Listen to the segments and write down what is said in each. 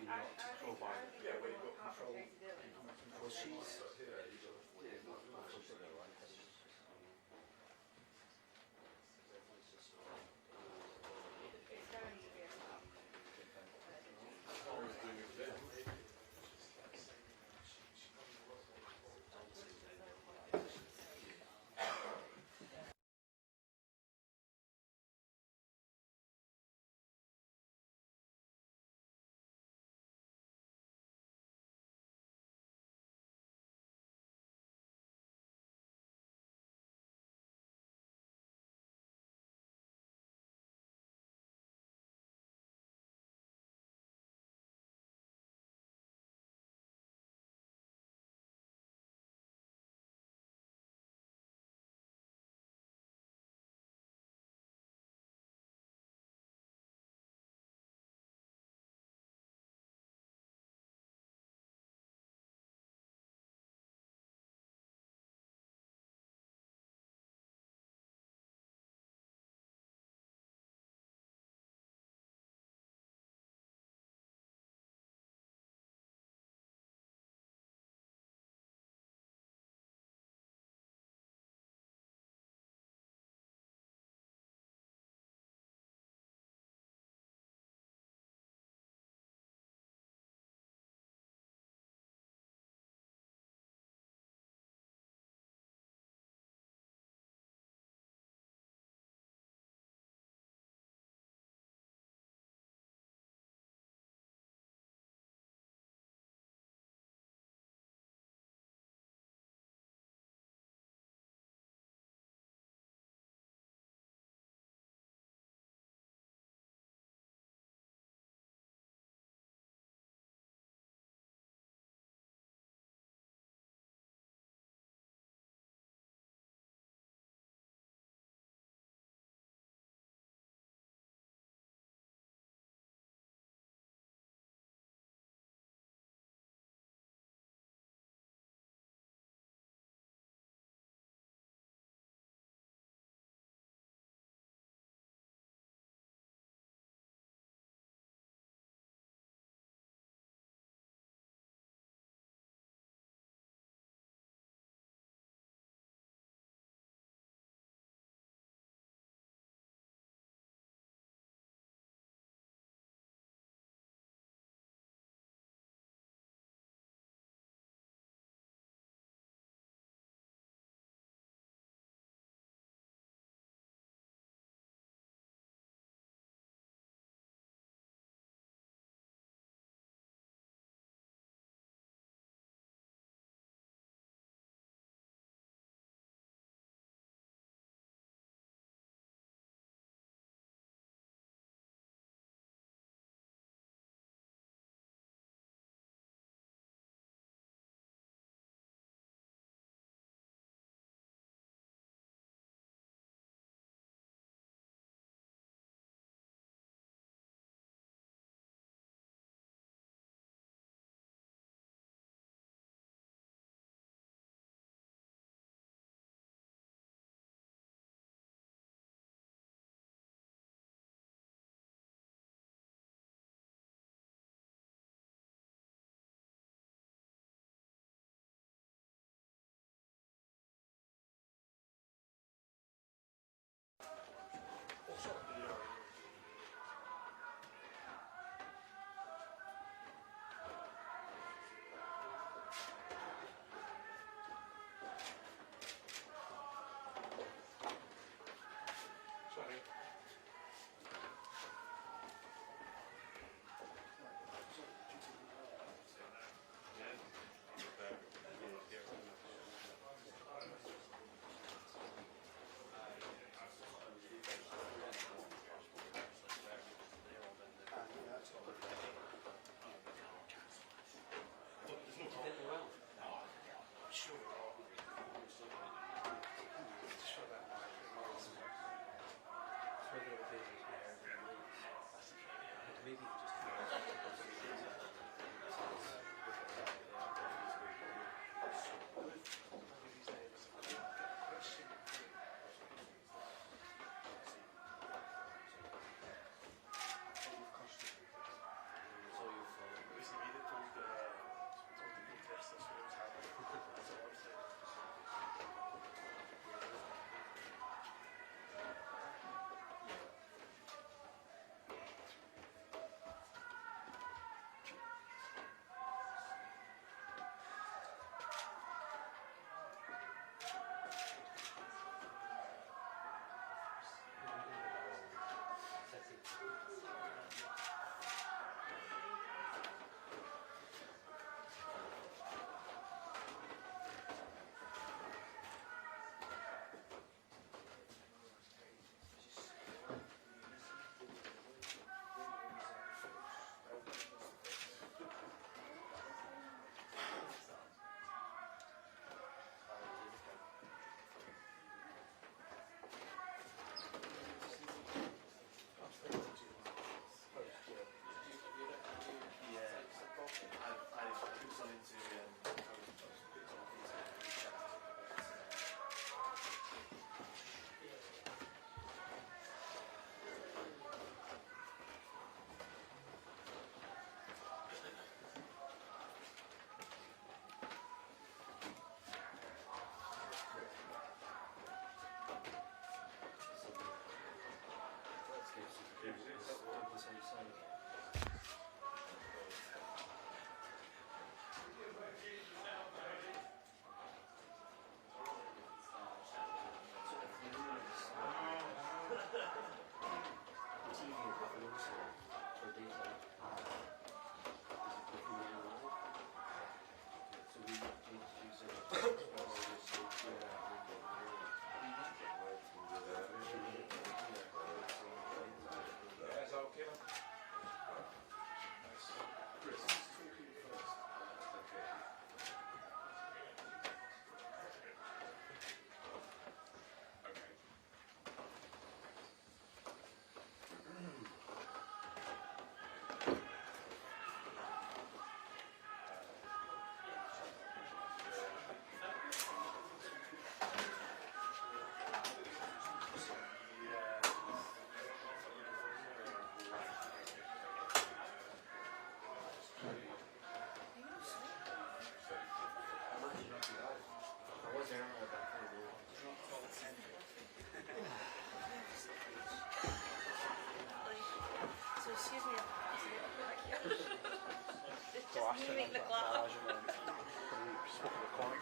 in not controlled by. Well, she's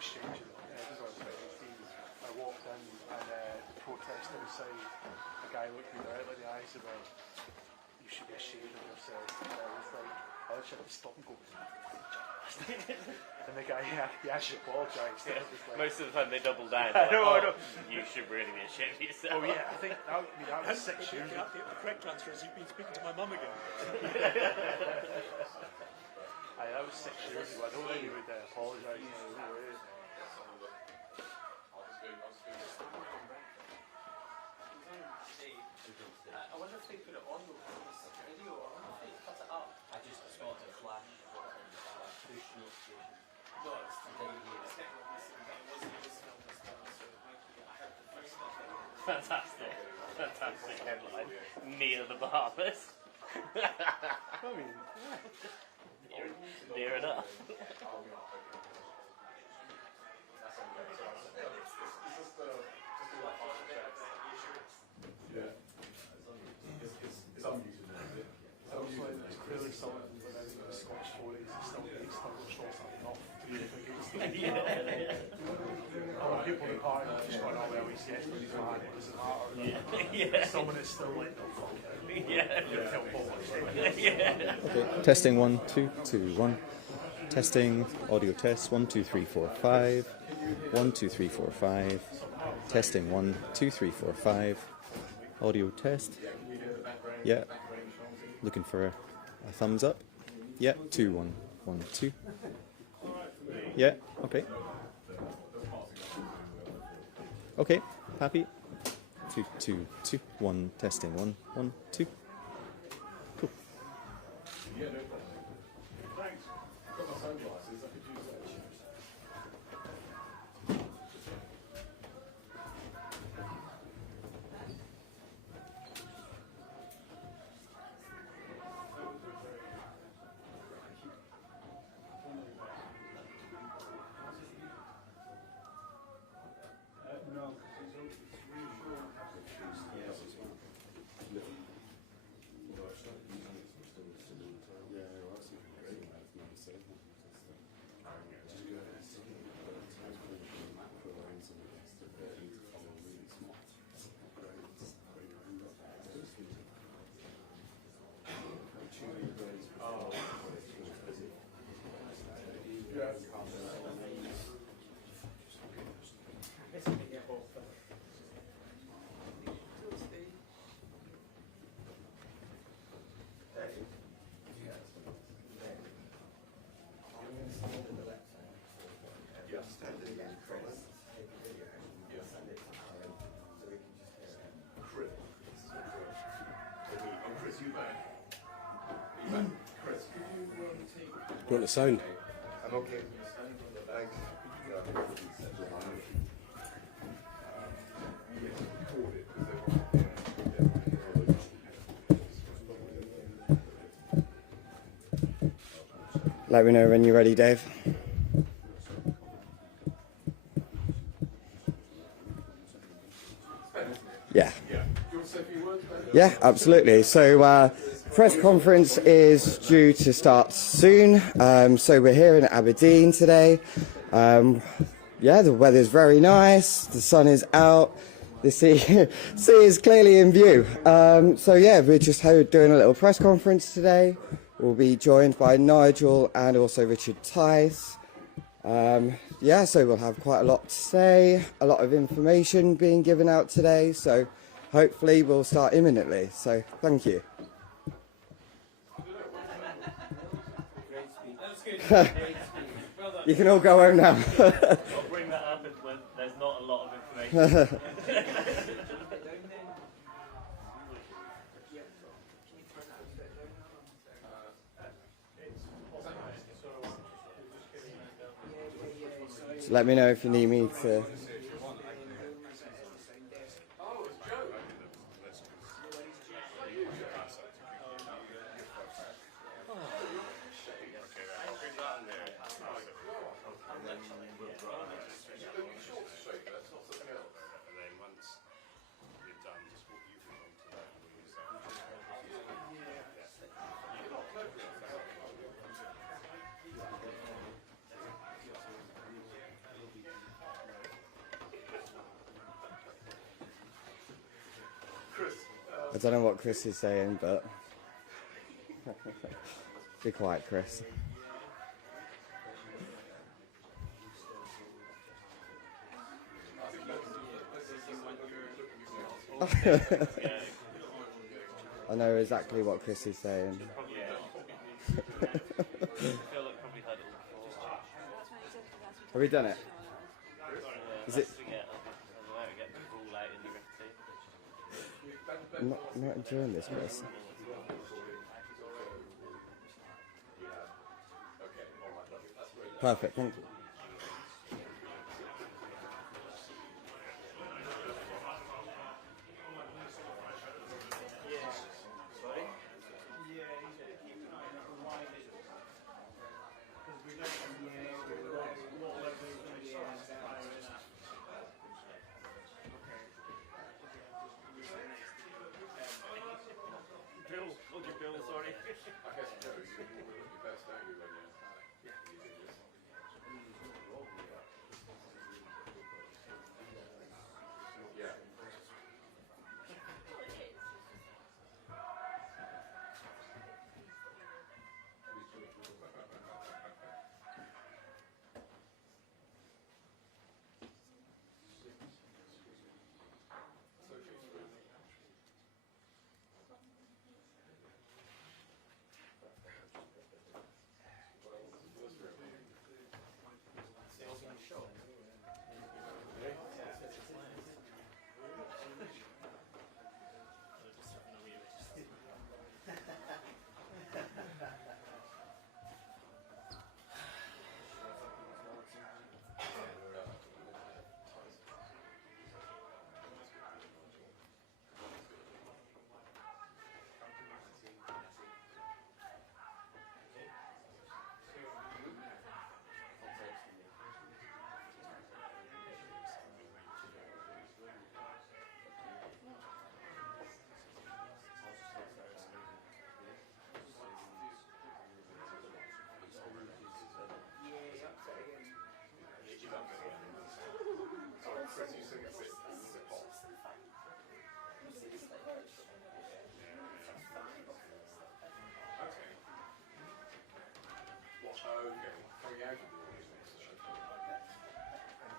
exchange. I walked in and the protester beside a guy looked me directly in the eyes about, you should be ashamed of yourself. And I was like, I just had to stop and go, and the guy, he actually apologised. Yeah. Like, most of the time they double down. I know, like, I know. You should really be ashamed of yourself. Oh yeah, I think that was 6 years ago. The correct answer is you've been speaking to my mum again. That was 6 years ago. I don't think he would apologise now. I wonder if they put it on the video. I wonder if they cut it up. I just got a flash push notification. No, it's Fantastic. Fantastic headline. Near the Bahamas. I mean, Near enough. it's clearly something within the Scottish stories. It's still not strong enough to be against them. People in the party are just going, oh well, he's yesterday's man, it doesn't matter. Yeah. Someone is still like, oh fuck it. Yeah. Tell Paul what he's saying. Okay, testing 1 2 2 1. Testing audio test 1 2 3 4 5. 1 2 3 4 5. Testing 1 2 3 4 5. Audio test. Yeah. Looking for a thumbs up. Yeah. 2 1 1 2. Yeah. Okay. Okay. Happy. 2 2 2 1. Testing 1 1 2. Cool. Do you want the sound? I'm okay. Thanks. Let me know when you're ready, Dave. Yeah. Yeah, absolutely. So, press conference is due to start soon. So we're here in Aberdeen today. Yeah, the weather's very nice. The sun is out. The sea is clearly in view. So yeah, we're just doing a little press conference today. We'll be joined by Nigel and also Richard Tice. Yeah, so we'll have quite a lot to say, a lot of information being given out today. So hopefully we'll start imminently. So thank you. You can all go home now. I'll bring that up when there's not a lot of information. So let me know if you need me to. I don't know what Chris is saying, but be quiet, Chris. I know exactly what Chris is saying. Have we done it? Is it? I'm not enjoying this, Chris. Perfect, thank you. Bill, hold your bill, sorry.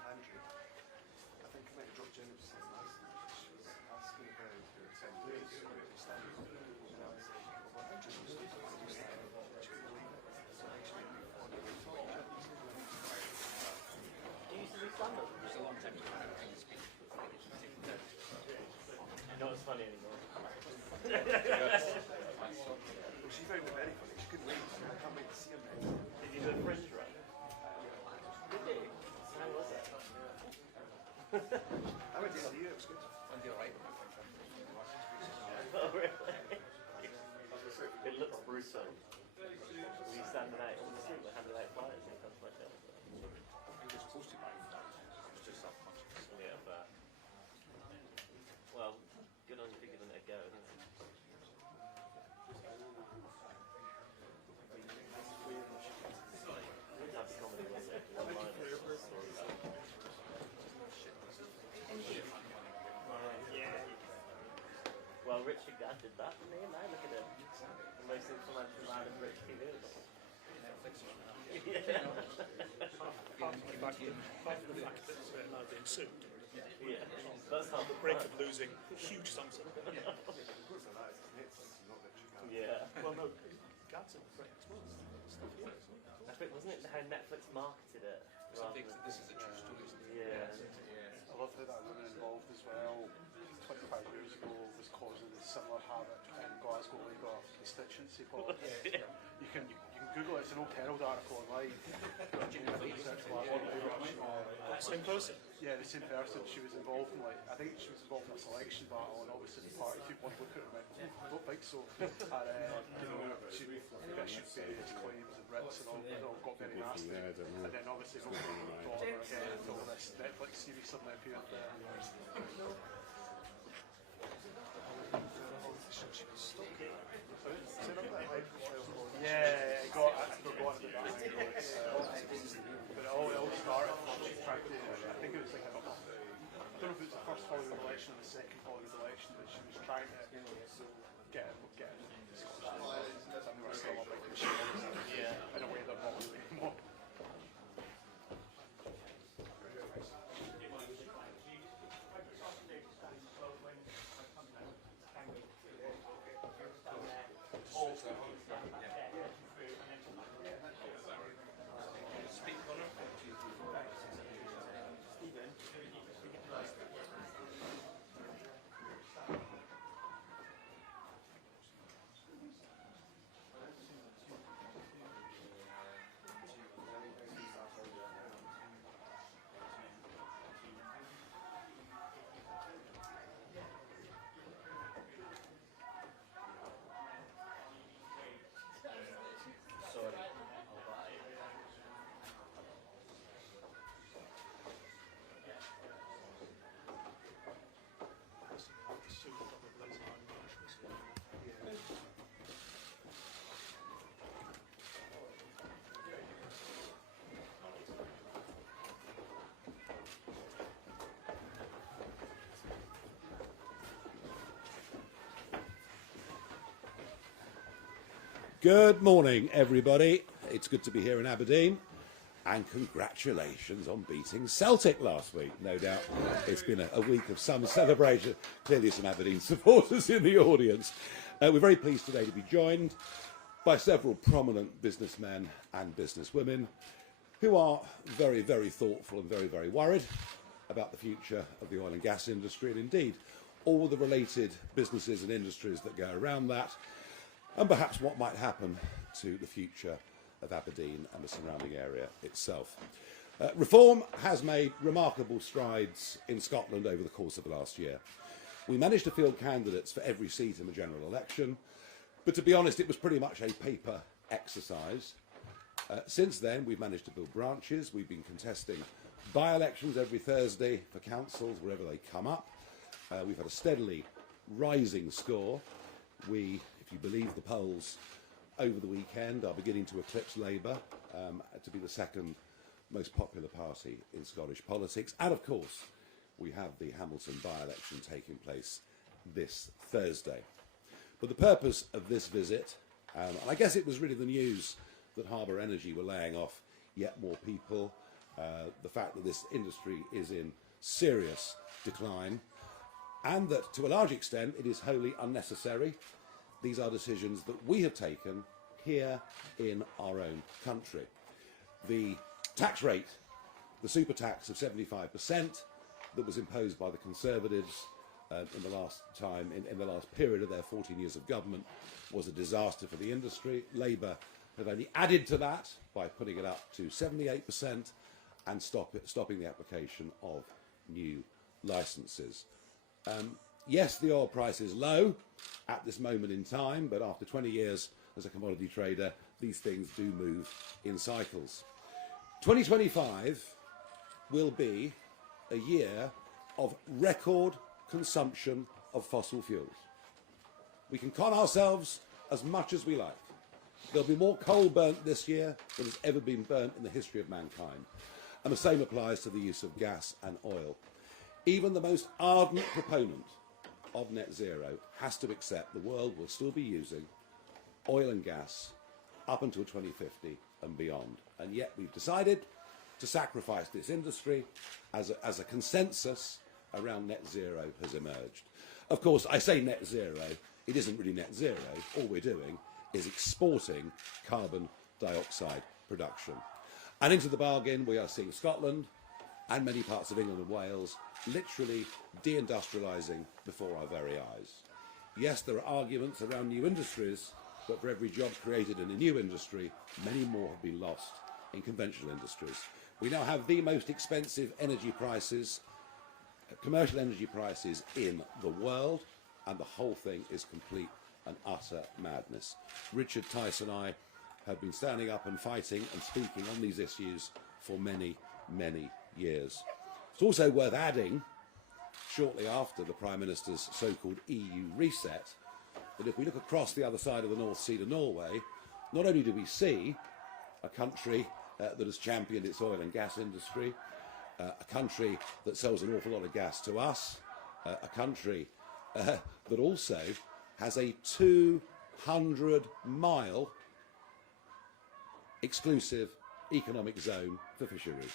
Andrew, I think I might have dropped in upstairs last night. She was asking about attendance and I was like, well, Andrew was just Not as funny anymore. well, she found it very funny. She couldn't wait. I can't wait to see her next. Did you do a fringe run? Did you? How was it? I went to see her. It was good. Oh, really? It looks brutal. Were you standing out on the street with handing out flyers and stuff like that? Yeah, but well, good on you for giving it a go, isn't it? Happy comedy, wasn't it? One-liners, stories. Well, Richard Gadd did that, didn't he? Now look at him. The most influential man in British TV. Yeah. Apart from the fact that it's now being sued. Yeah. That's half The break of losing huge sums of money. Yeah. Well, no, Gad's in the break as well. I think, wasn't it how Netflix marketed it? This is a true story, isn't it? Yeah. I love how that woman involved as well 25 years ago was causing a similar havoc in Glasgow Labour constituency politics. You can Google it, it's an old Herald article online. Same person. Yeah, the same person. She was involved in I think she was involved in a selection battle, and obviously the party took one look at her and went, I don't think so. And she issued various claims and writs and all got very nasty. And then obviously nobody thought of her again until this Netflix series suddenly appeared there. Yeah, I forgot about that. But it all started when she tried to, I think it was I don't know if it was the first Hollywood election or the second Hollywood election, but she was trying to Good morning, everybody. It's good to be here in Aberdeen. And congratulations on beating Celtic last week. No doubt it's been a week of some celebration. Clearly some Aberdeen supporters in the audience. We're very pleased today to be joined by several prominent businessmen and businesswomen who are very, very thoughtful and very, very worried about the future of the oil and gas industry, and indeed all the related businesses and industries that go around that, and perhaps what might happen to the future of Aberdeen and the surrounding area itself. Reform has made remarkable strides in Scotland over the course of the last year. We managed to field candidates for every seat in the general election, but to be honest, it was pretty much a paper exercise. Since then, we've managed to build branches. We've been contesting by-elections every Thursday for councils, wherever they come up. We've had a steadily rising score. We, if you believe the polls over the weekend, are beginning to eclipse Labour to be the second most popular party in Scottish politics. And of course, we have the Hamilton by-election taking place this Thursday. But the purpose of this visit, and I guess it was really the news that Harbour Energy were laying off yet more people, the fact that this industry is in serious decline, and that to a large extent it is wholly unnecessary. These are decisions that we have taken here in our own country. The tax rate, the super tax of 75% that was imposed by the Conservatives in the last time, in the last period of their 14 years of government, was a disaster for the industry. Labour have only added to that by putting it up to 78% and stopping the application of new licences. Yes, the oil price is low at this moment in time, but after 20 years as a commodity trader, these things do move in cycles. 2025 will be a year of record consumption of fossil fuels. We can con ourselves as much as we like. There'll be more coal burnt this year than has ever been burnt in the history of mankind. And the same applies to the use of gas and oil. Even the most ardent proponent of net zero has to accept the world will still be using oil and gas up until 2050 and beyond. And yet we've decided to sacrifice this industry as a consensus around net zero has emerged. Of course, I say net zero, it isn't really net zero. All we're doing is exporting carbon dioxide production. And into the bargain, we are seeing Scotland and many parts of England and Wales literally deindustrialising before our very eyes. Yes, there are arguments around new industries, but for every job created in a new industry, many more have been lost in conventional industries. We now have the most expensive energy prices, commercial energy prices in the world, and the whole thing is complete and utter madness. Richard, Tice and I have been standing up and fighting and speaking on these issues for many, many years. It's also worth adding, shortly after the Prime Minister's so-called EU reset, that if we look across the other side of the North Sea to Norway, not only do we see a country that has championed its oil and gas industry, a country that sells an awful lot of gas to us, a country that also has a 200-mile exclusive economic zone for fisheries.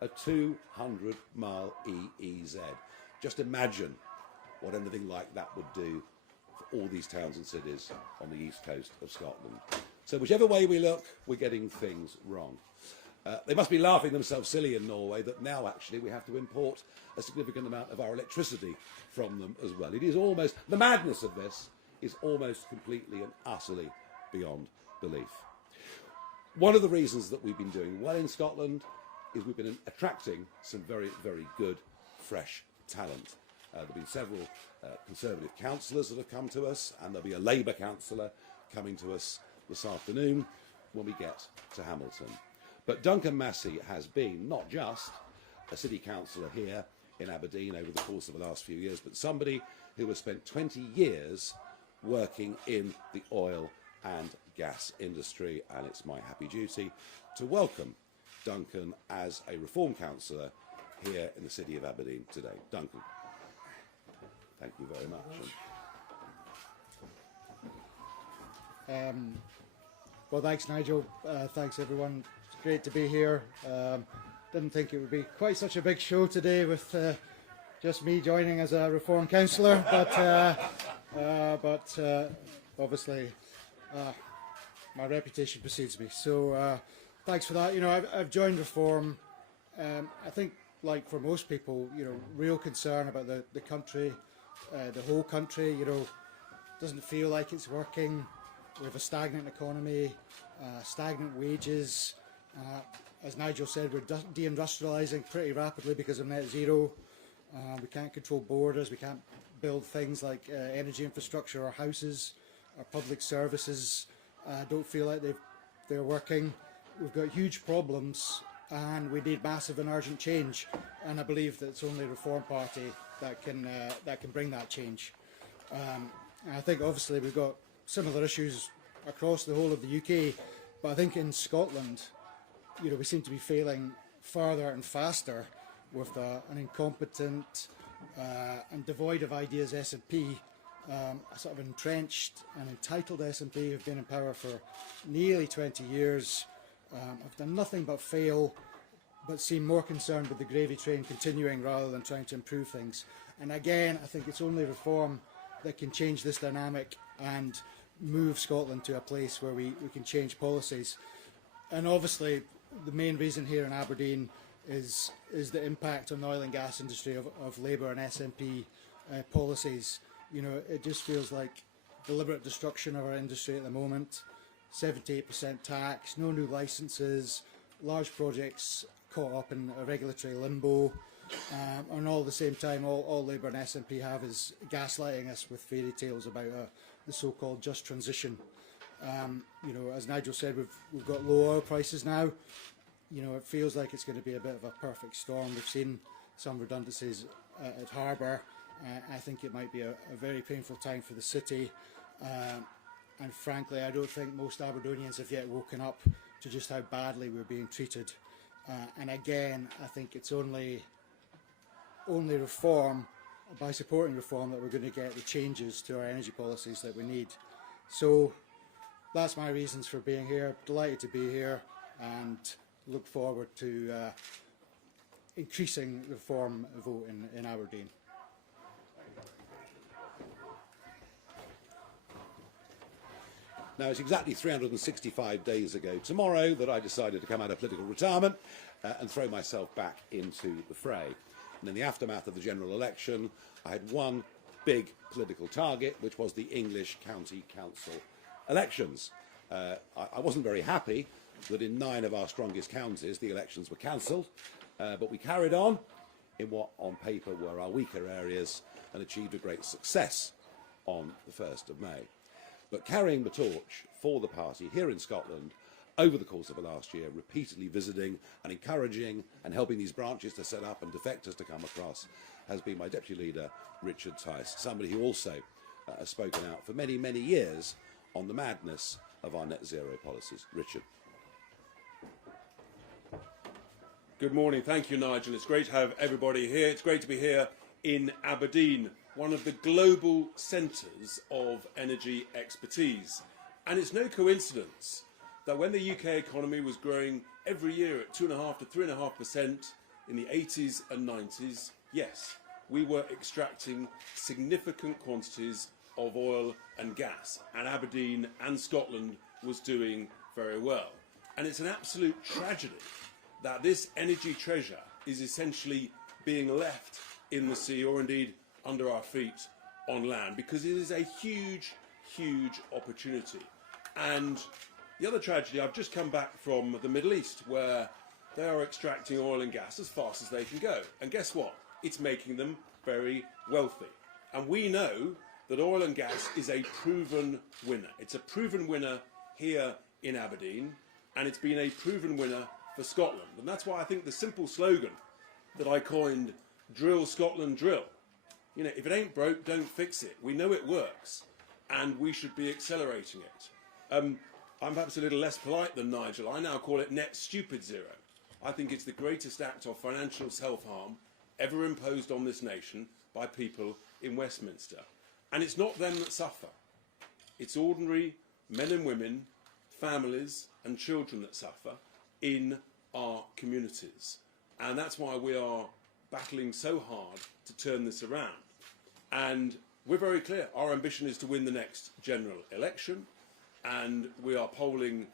A 200-mile EEZ. Just imagine what anything like that would do for all these towns and cities on the east coast of Scotland. So whichever way we look, we're getting things wrong. They must be laughing themselves silly in Norway that now actually we have to import a significant amount of our electricity from them as well. It is almost, the madness of this is almost completely and utterly beyond belief. One of the reasons that we've been doing well in Scotland is we've been attracting some very, very good, fresh talent. There have been several Conservative councillors that have come to us, and there'll be a Labour councillor coming to us this afternoon when we get to Hamilton. But Duncan Massey has been not just a city councillor here in Aberdeen over the course of the last few years, but somebody who has spent 20 years working in the oil and gas industry, and it's my happy duty to welcome Duncan as a Reform councillor here in the city of Aberdeen today. Duncan, thank you very much. Well, thanks, Nigel. Thanks, everyone. It's great to be here. Didn't think it would be quite such a big show today with just me joining as a Reform councillor, but obviously my reputation precedes me. So thanks for that. You know, I've joined Reform. I think, like for most people, you know, real concern about the country, the whole country. You know, doesn't feel like it's working. We have a stagnant economy, stagnant wages. As Nigel said, we're deindustrialising pretty rapidly because of net zero. We can't control borders. We can't build things like energy infrastructure or houses or public services. Don't feel like they're working. We've got huge problems and we need massive and urgent change. And I believe that it's only Reform Party that can bring that change. And I think obviously we've got similar issues across the whole of the UK, but I think in Scotland, you know, we seem to be failing farther and faster with an incompetent and devoid of ideas SNP, a sort of entrenched and entitled SNP who've been in power for nearly 20 years, have done nothing but fail, but seem more concerned with the gravy train continuing rather than trying to improve things. And again, I think it's only Reform that can change this dynamic and move Scotland to a place where we can change policies. And obviously the main reason here in Aberdeen is the impact on the oil and gas industry of Labour and SNP policies. You know, it just feels like deliberate destruction of our industry at the moment. 78% tax, no new licences, large projects caught up in a regulatory limbo, and all at the same time all Labour and SNP have is gaslighting us with fairy tales about the so-called just transition. You know, as Nigel said, we've got low oil prices now. You know, it feels like it's going to be a bit of a perfect storm. We've seen some redundancies at Harbour. I think it might be a very painful time for the city. And frankly, I don't think most Aberdonians have yet woken up to just how badly we're being treated. And again, I think it's only Reform, by supporting Reform, that we're going to get the changes to our energy policies that we need. So that's my reasons for being here. Delighted to be here and look forward to increasing the Reform vote in Aberdeen. Now, it's exactly 365 days ago tomorrow that I decided to come out of political retirement and throw myself back into the fray. And in the aftermath of the general election, I had one big political target, which was the English County Council elections. I wasn't very happy that in 9 of our strongest counties the elections were cancelled, but we carried on in what on paper were our weaker areas and achieved a great success on the 1st of May. But carrying the torch for the party here in Scotland over the course of the last year, repeatedly visiting and encouraging and helping these branches to set up and defectors to come across, has been my deputy leader, Richard Tice, somebody who also has spoken out for many, many years on the madness of our net zero policies. Richard. Good morning. Thank you, Nigel. It's great to have everybody here. It's great to be here in Aberdeen, one of the global centres of energy expertise. And it's no coincidence that when the UK economy was growing every year at 2.5 to 3.5% in the 80s and 90s, yes, we were extracting significant quantities of oil and gas, and Aberdeen and Scotland was doing very well. And it's an absolute tragedy that this energy treasure is essentially being left in the sea, or indeed under our feet on land, because it is a huge, huge opportunity. And the other tragedy, I've just come back from the Middle East, where they are extracting oil and gas as fast as they can go. And guess what? It's making them very wealthy. And we know that oil and gas is a proven winner. It's a proven winner here in Aberdeen, and it's been a proven winner for Scotland. And that's why I think the simple slogan that I coined, "Drill Scotland, drill." You know, if it ain't broke, don't fix it. We know it works, and we should be accelerating it. I'm perhaps a little less polite than Nigel. I now call it net stupid zero. I think it's the greatest act of financial self-harm ever imposed on this nation by people in Westminster. And it's not them that suffer. It's ordinary men and women families and children that suffer in our communities. And that's why we are battling so hard to turn this around. And we're very clear. Our ambition is to win the next general election. And we are polling,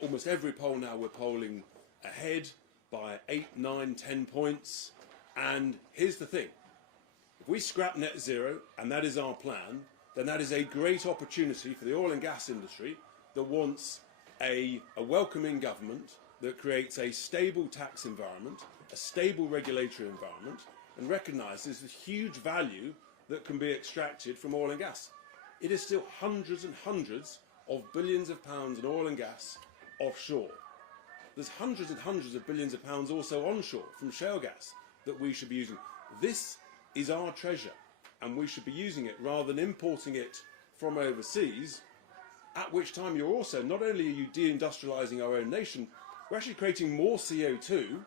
almost every poll now, we're polling ahead by 8, 9, 10 points. And here's the thing. If we scrap net zero, and that is our plan, then that is a great opportunity for the oil and gas industry that wants a welcoming government that creates a stable tax environment, a stable regulatory environment, and recognises the huge value that can be extracted from oil and gas. It is still hundreds and hundreds of billions of pounds in oil and gas offshore. There's hundreds and hundreds of billions of pounds also onshore from shale gas that we should be using. This is our treasure, and we should be using it rather than importing it from overseas, at which time you're also, not only are you deindustrialising our own nation, we're actually creating more CO2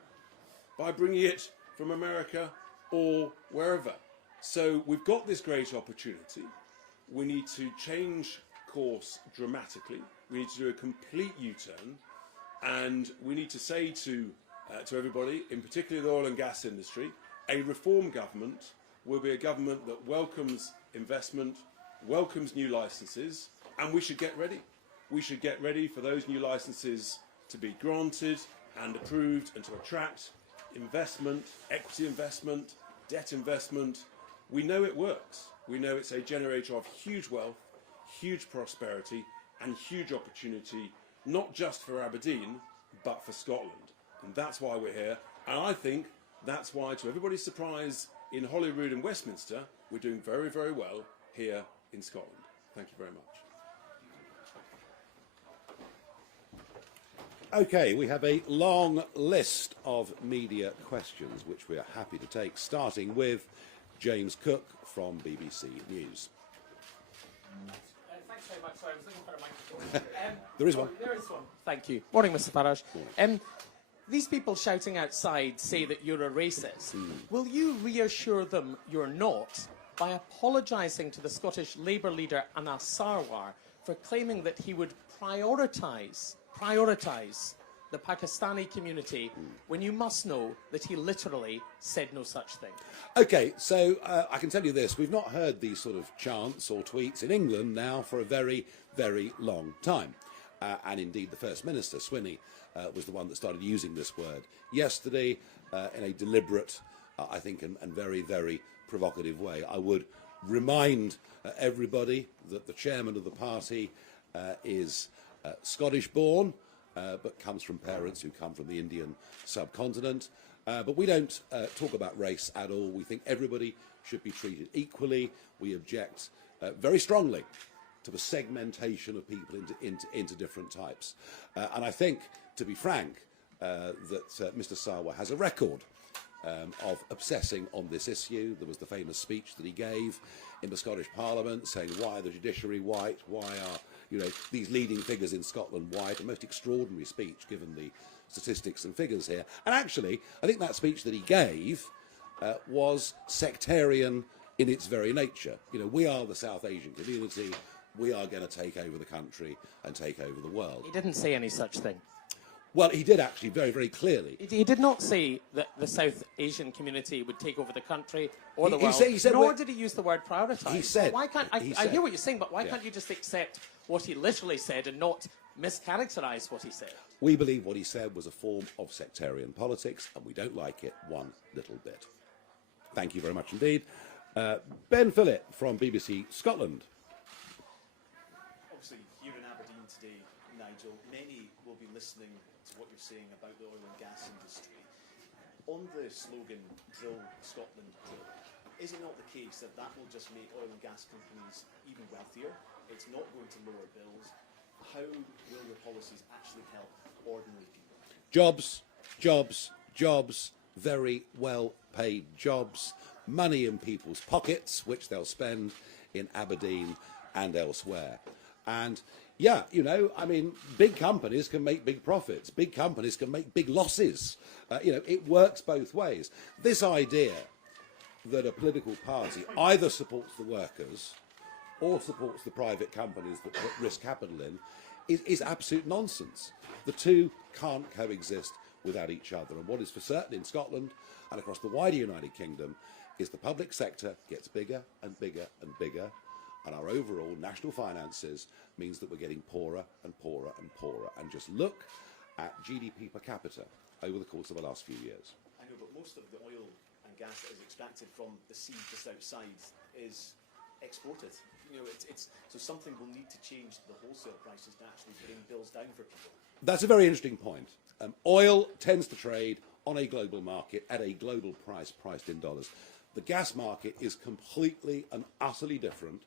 by bringing it from America or wherever. So we've got this great opportunity. We need to change course dramatically. We need to do a complete U-turn, and we need to say to everybody, in particular the oil and gas industry, a reform government will be a government that welcomes investment, welcomes new licences, and we should get ready. We should get ready for those new licences to be granted and approved and to attract investment, equity investment, debt investment. We know it works. We know it's a generator of huge wealth, huge prosperity and huge opportunity, not just for Aberdeen, but for Scotland. And that's why we're here. And I think that's why, to everybody's surprise, in Holyrood and Westminster, we're doing very, very well here in Scotland. Thank you very much. Okay, we have a long list of media questions which we are happy to take, starting with James Cook from BBC News. Thanks very much. Sorry, I was looking for a microphone. There is one. There is one. Thank you. Morning, Mr Farage. These people shouting outside say that you're a racist. Will you reassure them you're not by apologising to the Scottish Labour leader Anas Sarwar for claiming that he would prioritise the Pakistani community when you must know that he literally said no such thing? Okay, so I can tell you this. We've not heard these sort of chants or tweets in England now for a very, very long time. And indeed, the First Minister, Swinney, was the one that started using this word yesterday in a deliberate, I think, and very, very provocative way. I would remind everybody that the chairman of the party is Scottish-born, but comes from parents who come from the Indian subcontinent. But we don't talk about race at all. We think everybody should be treated equally. We object very strongly to the segmentation of people into different types. And I think, to be frank, that Mr Sarwar has a record of obsessing on this issue. There was the famous speech that he gave in the Scottish Parliament saying, why the judiciary white, why are these leading figures in Scotland white? A most extraordinary speech given the statistics and figures here. And actually, I think that speech that he gave was sectarian in its very nature. We are the South Asian community. We are going to take over the country and take over the world. He didn't say any such thing. Well, he did actually very, very clearly. He did not say that the South Asian community would take over the country or the world. He said, nor did he use the word prioritise. He said. Why can't I hear what you're saying, but why can't you just accept what he literally said and not mischaracterise what he said? We believe what he said was a form of sectarian politics, and we don't like it one little bit. Thank you very much indeed. Ben Phillip from BBC Scotland. Obviously, here in Aberdeen today, Nigel, many will be listening to what you're saying about the oil and gas industry. On the slogan, Drill Scotland Drill, is it not the case that that will just make oil and gas companies even wealthier? It's not going to lower bills. How will your policies actually help ordinary people? Jobs, jobs, jobs, very well-paid jobs, money in people's pockets, which they'll spend in Aberdeen and elsewhere. And yeah, big companies can make big profits. Big companies can make big losses. It works both ways. This idea that a political party either supports the workers or supports the private companies that put risk capital in is absolute nonsense. The two can't coexist without each other. And what is for certain in Scotland and across the wider United Kingdom is the public sector gets bigger and bigger and bigger, and our overall national finances means that we're getting poorer and poorer and poorer. And just look at GDP per capita over the course of the last few years. I know, but most of the oil and gas that is extracted from the sea just outside is exported. You know, so something will need to change the wholesale prices to actually bring bills down for people. That's a very interesting point. Oil tends to trade on a global market at a global price priced in dollars. The gas market is completely and utterly different,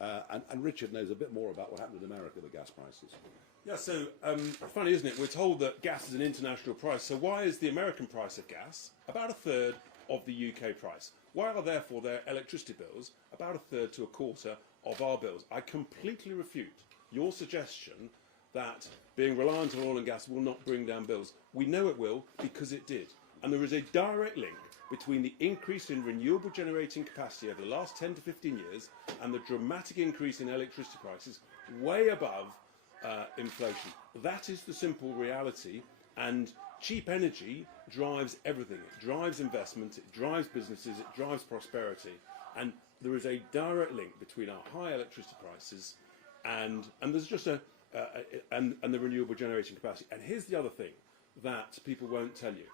and Richard knows a bit more about what happened in America with gas prices. Yeah, so funny, isn't it? We're told that gas is an international price, so why is the American price of gas about a third of the UK price? Why are therefore their electricity bills about a third to a quarter of our bills? I completely refute your suggestion that being reliant on oil and gas will not bring down bills. We know it will because it did. And there is a direct link between the increase in renewable generating capacity over the last 10 to 15 years and the dramatic increase in electricity prices way above inflation. That is the simple reality, and cheap energy drives everything. It drives investment, it drives businesses, it drives prosperity, and there is a direct link between our high electricity prices and there's just and the renewable generating capacity. And here's the other thing that people won't tell you.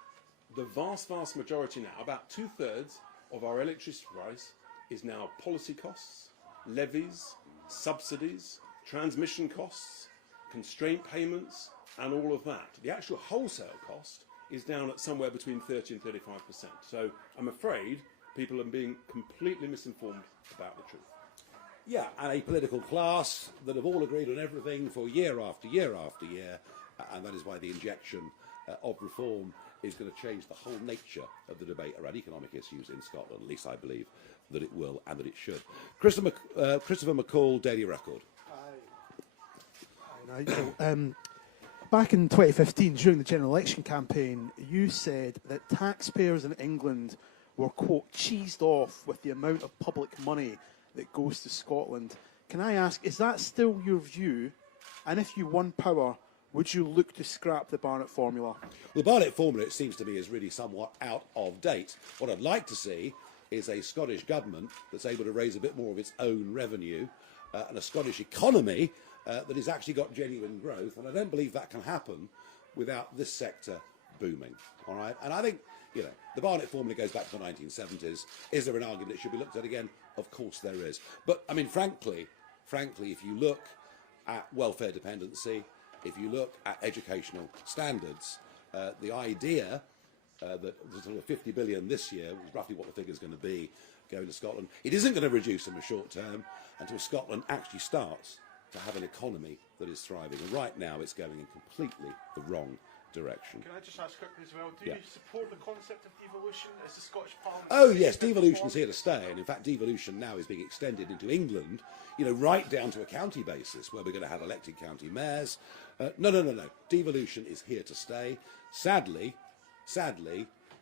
The vast majority now, about 2/3 of our electricity price is now policy costs, levies, subsidies, transmission costs, constraint payments, and all of that. The actual wholesale cost is down at somewhere between 30 and 35%. So I'm afraid people are being completely misinformed about the truth. Yeah, and a political class that have all agreed on everything for year after year after year, and that is why the injection of reform is going to change the whole nature of the debate around economic issues in Scotland. At least I believe that it will and that it should. Christopher McCall, Daily Record. Hi, Nigel. Back in 2015, during the general election campaign, you said that taxpayers in England were, quote, cheesed off with the amount of public money that goes to Scotland. Can I ask, is that still your view? And if you won power, would you look to scrap the Barnett formula? Well, the Barnett formula, it seems to me, is really somewhat out of date. What I'd like to see is a Scottish government that's able to raise a bit more of its own revenue and a Scottish economy that has actually got genuine growth. And I don't believe that can happen without this sector booming. All right? And I think, you know, the Barnett formula goes back to the 1970s. Is there an argument it should be looked at again? Of course there is. But, I mean, frankly, if you look at welfare dependency, if you look at educational standards, the idea that there's sort of 50 billion this year, which is roughly what the figure's going to be, going to Scotland, it isn't going to reduce in the short term until Scotland actually starts to have an economy that is thriving. And right now it's going in completely the wrong direction. Can I just ask quickly as well, do you support the concept of devolution as the Scottish Parliament? Oh yes, devolution is here to stay, and in fact devolution now is being extended into England, you know, right down to a county basis where we're going to have elected county mayors. No. Devolution is here to stay. Sadly,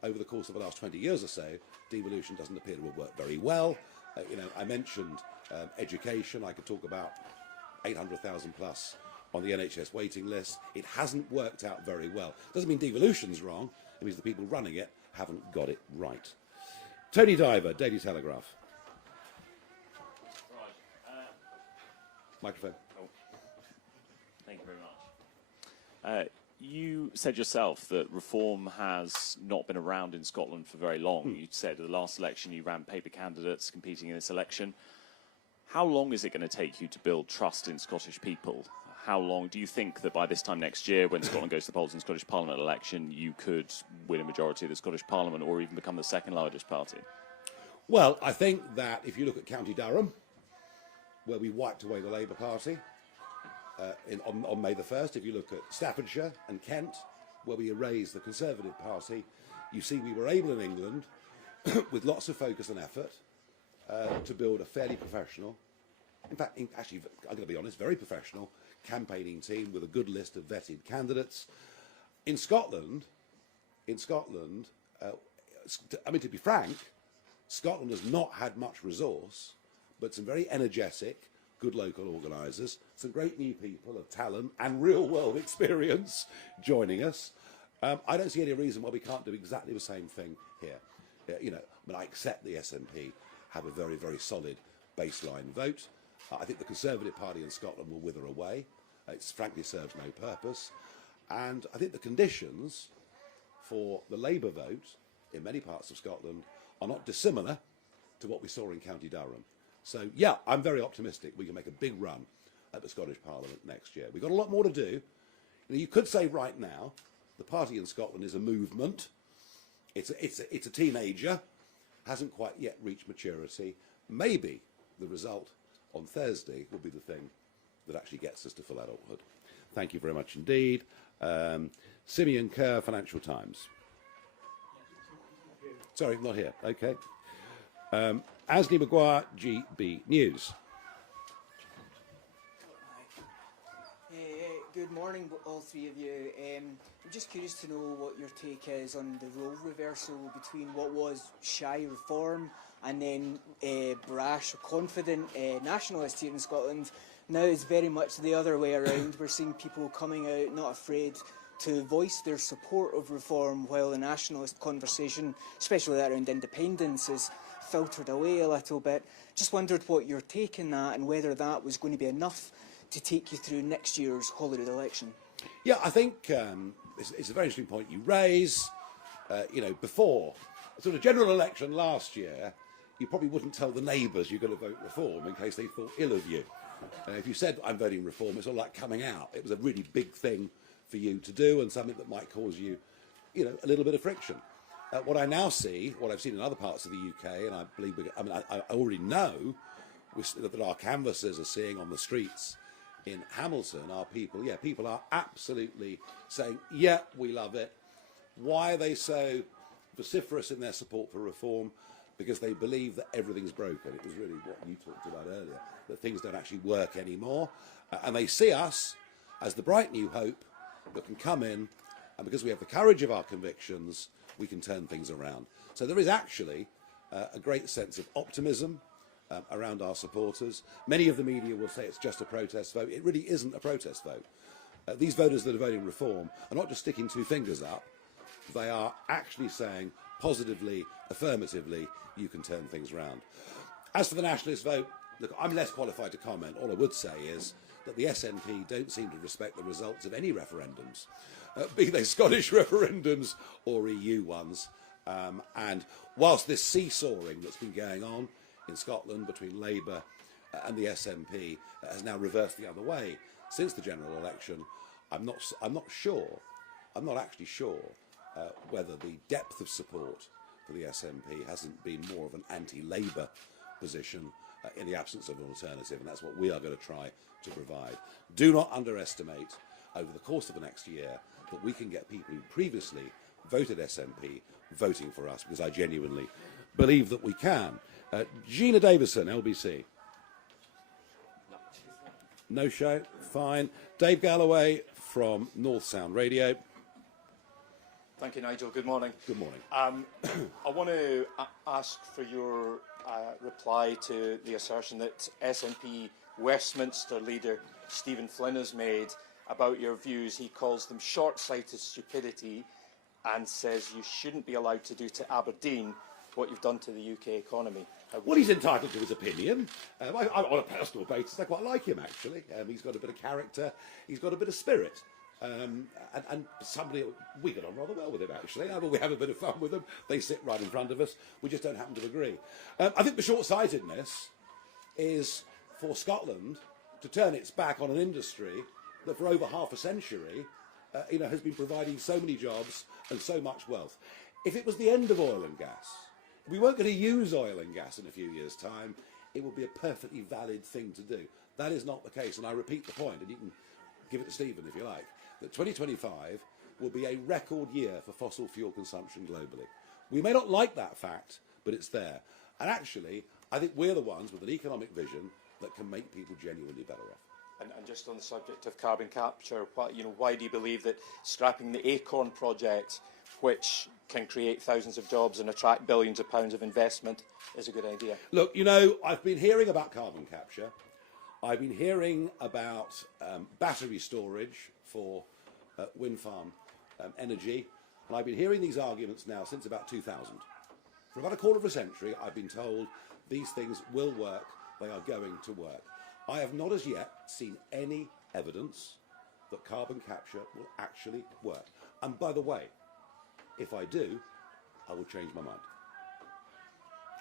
over the course of the last 20 years or so, devolution doesn't appear to have worked very well. You know, I mentioned education. I could talk about 800,000 plus on the NHS waiting list. It hasn't worked out very well. Doesn't mean devolution's wrong. It means the people running it haven't got it right. Tony Diver, Daily Telegraph. Right. Microphone. Oh. Thank you very much. You said yourself that reform has not been around in Scotland for very long. You said at the last election you ran paper candidates competing in this election. How long is it going to take you to build trust in Scottish people? How long do you think that by this time next year, when Scotland goes to the polls in the Scottish Parliament election, you could win a majority of the Scottish Parliament or even become the second largest party? Well, I think that if you look at County Durham, where we wiped away the Labour Party on May the 1st, if you look at Staffordshire and Kent, where we erased the Conservative Party, you see we were able in England, with lots of focus and effort, to build a fairly professional, in fact, actually, I'm going to be honest, very professional campaigning team with a good list of vetted candidates. In Scotland, I mean, to be frank, Scotland has not had much resource, but some very energetic, good local organisers, some great new people of talent and real-world experience joining us. I don't see any reason why we can't do exactly the same thing here. You know, I mean, I accept the SNP have a very, very solid baseline vote. I think the Conservative Party in Scotland will wither away. It's frankly serves no purpose. And I think the conditions for the Labour vote in many parts of Scotland are not dissimilar to what we saw in County Durham. So, yeah, I'm very optimistic we can make a big run at the Scottish Parliament next year. We've got a lot more to do. You could say right now the party in Scotland is a movement. It's a teenager, hasn't quite yet reached maturity. Maybe the result on Thursday will be the thing that actually gets us to full adulthood. Thank you very much indeed. Simeon Kerr, Financial Times. Sorry, not here. Okay. Ashley Maguire, GB News. Good morning, all three of you. I'm just curious to know what your take is on the role reversal between what was shy reform and then brash, confident nationalists here in Scotland. Now it's very much the other way around. We're seeing people coming out not afraid to voice their support of reform, while the nationalist conversation, especially that around independence, is filtered away a little bit. Just wondered what your take on that and whether that was going to be enough to take you through next year's Holyrood election. Yeah, I think it's a very interesting point you raise. You know, before a sort of general election last year, you probably wouldn't tell the neighbours you're going to vote Reform in case they thought ill of you. If you said I'm voting Reform, it's all like coming out. It was a really big thing for you to do and something that might cause you, you know, a little bit of friction. What I now see, what I've seen in other parts of the UK, and I believe, I already know that our canvassers are seeing on the streets in Hamilton are people, yeah, people are absolutely saying, yeah, we love it. Why are they so vociferous in their support for reform? Because they believe that everything's broken. It was really what you talked about earlier, that things don't actually work anymore. And they see us as the bright new hope that can come in, and because we have the courage of our convictions, we can turn things around. So there is actually a great sense of optimism around our supporters. Many of the media will say it's just a protest vote. It really isn't a protest vote. These voters that are voting Reform are not just sticking two fingers up. They are actually saying positively, affirmatively, you can turn things around. As for the nationalist vote, look, I'm less qualified to comment. All I would say is that the SNP don't seem to respect the results of any referendums, be they Scottish referendums or EU ones. And whilst this seesawing that's been going on in Scotland between Labour and the SNP has now reversed the other way since the general election, I'm not actually sure whether the depth of support for the SNP hasn't been more of an anti-Labour position in the absence of an alternative, and that's what we are going to try to provide. Do not underestimate over the course of the next year that we can get people who previously voted SNP voting for us, because I genuinely believe that we can. Gina Davison, LBC. No show? Fine. Dave Galloway from North Sound Radio. Thank you, Nigel. Good morning. Good morning. I want to ask for your reply to the assertion that SNP Westminster leader Stephen Flynn has made about your views. He calls them short-sighted stupidity and says you shouldn't be allowed to do to Aberdeen what you've done to the UK economy. Well, he's entitled to his opinion. On a personal basis, I quite like him, actually. He's got a bit of character. He's got a bit of spirit. And somebody, we get on rather well with him, actually. We have a bit of fun with them. They sit right in front of us. We just don't happen to agree. I think the short-sightedness is for Scotland to turn its back on an industry that for over half a century has been providing so many jobs and so much wealth. If it was the end of oil and gas, if we weren't going to use oil and gas in a few years' time, it would be a perfectly valid thing to do. That is not the case, and I repeat the point, and you can give it to Stephen if you like, that 2025 will be a record year for fossil fuel consumption globally. We may not like that fact, but it's there. And actually, I think we're the ones with an economic vision that can make people genuinely better off. And just on the subject of carbon capture, why do you believe that scrapping the Acorn project, which can create thousands of jobs and attract billions of pounds of investment, is a good idea? Look, I've been hearing about carbon capture. I've been hearing about battery storage for wind farm energy, and I've been hearing these arguments now since about 2000. For about a quarter of a century, I've been told these things will work, they are going to work. I have not as yet seen any evidence that carbon capture will actually work. And by the way, if I do, I will change my mind.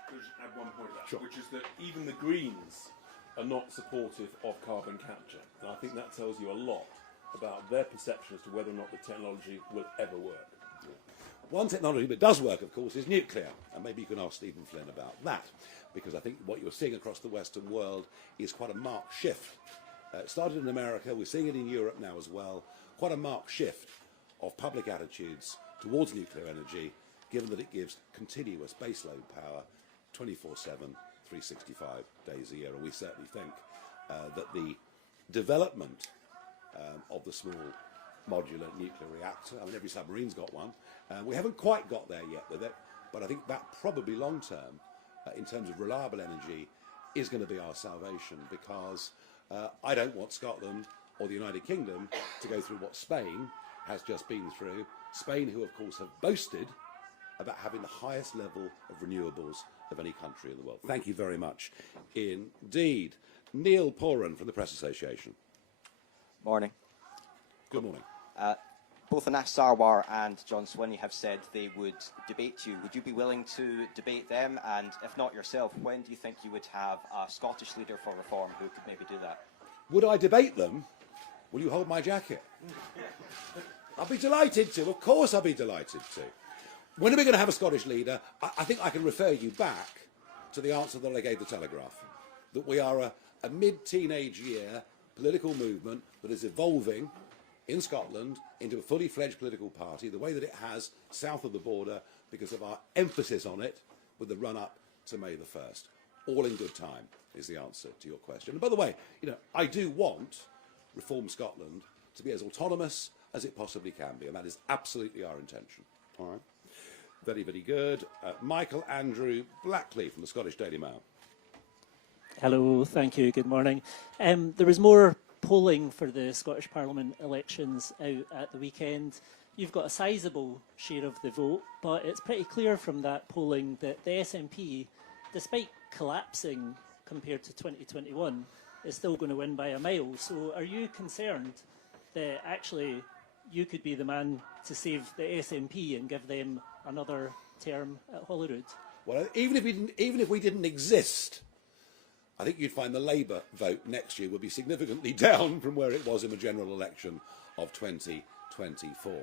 Can I just add one point to that, Sure. which is that even the Greens are not supportive of carbon capture. And I think that tells you a lot about their perception as to whether or not the technology will ever work. One technology that does work, of course, is nuclear. And maybe you can ask Stephen Flynn about that, because I think what you're seeing across the Western world is quite a marked shift. It started in America, we're seeing it in Europe now as well, quite a marked shift of public attitudes towards nuclear energy, given that it gives continuous baseload power 24/7, 365 days a year. And we certainly think that the development of the small modular nuclear reactor, I mean, every submarine's got one, we haven't quite got there yet with it, but I think that probably long term, in terms of reliable energy, is going to be our salvation, because I don't want Scotland or the United Kingdom to go through what Spain has just been through. Spain, who of course have boasted about having the highest level of renewables of any country in the world. Thank you very much indeed. Neil Poran from the Press Association. Morning. Good morning. Both Anas Sarwar and John Swinney have said they would debate you. Would you be willing to debate them? And if not yourself, when do you think you would have a Scottish leader for reform who could maybe do that? Would I debate them? Will you hold my jacket? I'll be delighted to. Of course I'll be delighted to. When are we going to have a Scottish leader? I think I can refer you back to the answer that I gave the Telegraph, that we are a mid-teenage year political movement that is evolving in Scotland into a fully fledged political party, the way that it has south of the border, because of our emphasis on it with the run-up to May the 1st. All in good time is the answer to your question. And by the way, I do want Reform Scotland to be as autonomous as it possibly can be, and that is absolutely our intention. All right. Very, very good. Michael Andrew Blackley from the Scottish Daily Mail. Hello, thank you. Good morning. There was more polling for the Scottish Parliament elections out at the weekend. You've got a sizable share of the vote, but it's pretty clear from that polling that the SNP, despite collapsing compared to 2021, is still going to win by a mile. So are you concerned that actually you could be the man to save the SNP and give them another term at Holyrood? Well, even if we didn't exist, I think you'd find the Labour vote next year would be significantly down from where it was in the general election of 2024.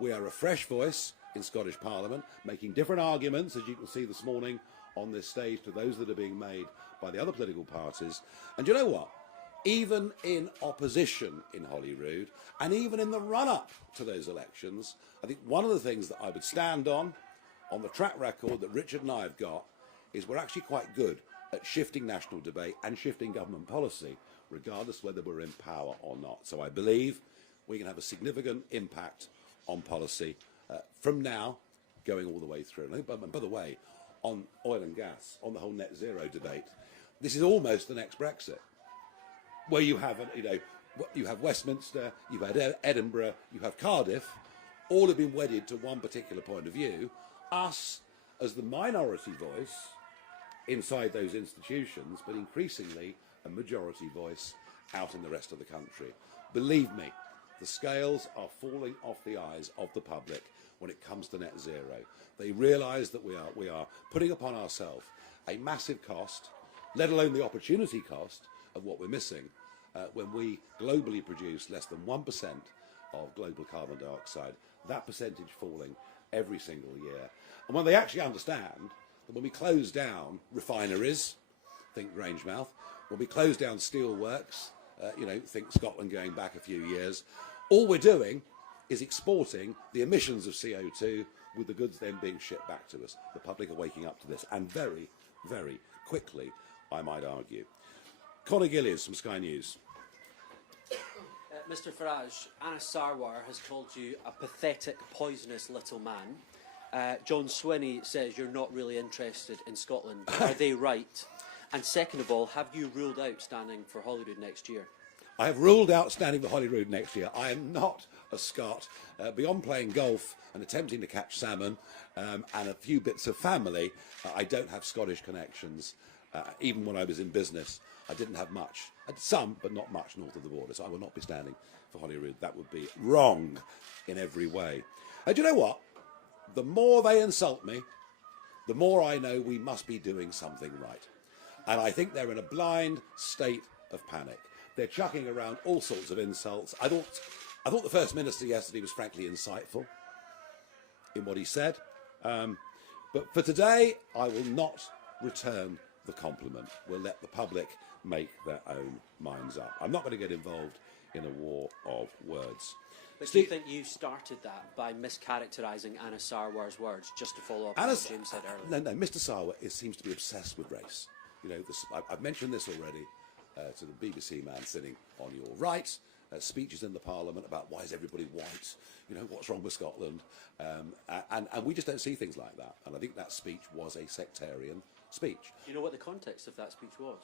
We are a fresh voice in Scottish Parliament, making different arguments, as you can see this morning on this stage, to those that are being made by the other political parties. And you know what? Even in opposition in Holyrood, and even in the run-up to those elections, I think one of the things that I would stand on the track record that Richard and I have got, is we're actually quite good at shifting national debate and shifting government policy, regardless whether we're in power or not. So I believe we can have a significant impact on policy from now going all the way through. And I think, by the way, on oil and gas, on the whole net zero debate, this is almost the next Brexit, where you have, you have Westminster, you've had Edinburgh, you have Cardiff, all have been wedded to one particular point of view. Us, as the minority voice inside those institutions, but increasingly a majority voice out in the rest of the country. Believe me, the scales are falling off the eyes of the public when it comes to net zero. They realise that we are putting upon ourselves a massive cost, let alone the opportunity cost of what we're missing when we globally produce less than 1% of global carbon dioxide, that percentage falling every single year. And when they actually understand that when we close down refineries, think Grangemouth, when we close down steelworks, think Scotland going back a few years, all we're doing is exporting the emissions of CO2 with the goods then being shipped back to us. The public are waking up to this, and very, very quickly, I might argue. Conor Gillies from Sky News. Mr Farage, Anas Sarwar has called you a pathetic, poisonous little man. John Swinney says you're not really interested in Scotland. Are they right? And second of all, have you ruled out standing for Holyrood next year? I have ruled out standing for Holyrood next year. I am not a Scot. Beyond playing golf and attempting to catch salmon and a few bits of family, I don't have Scottish connections. Even when I was in business, I didn't have much. I had some, but not much north of the border. So I will not be standing for Holyrood. That would be wrong in every way. Do you know what? The more they insult me, the more I know we must be doing something right. And I think they're in a blind state of panic. They're chucking around all sorts of insults. I thought the First Minister yesterday was frankly insightful in what he said. But for today, I will not return the compliment. We'll let the public make their own minds up. I'm not going to get involved in a war of words. But do you think you started that by mischaracterising Anna Sarwar's words, just to follow up on what James said earlier? No, Mr. Sarwar seems to be obsessed with race. You know, I've mentioned this already to the BBC man sitting on your right. Speeches in the Parliament about why is everybody white? You know, what's wrong with Scotland? And we just don't see things like that. And I think that speech was a sectarian speech. Do you know what the context of that speech was?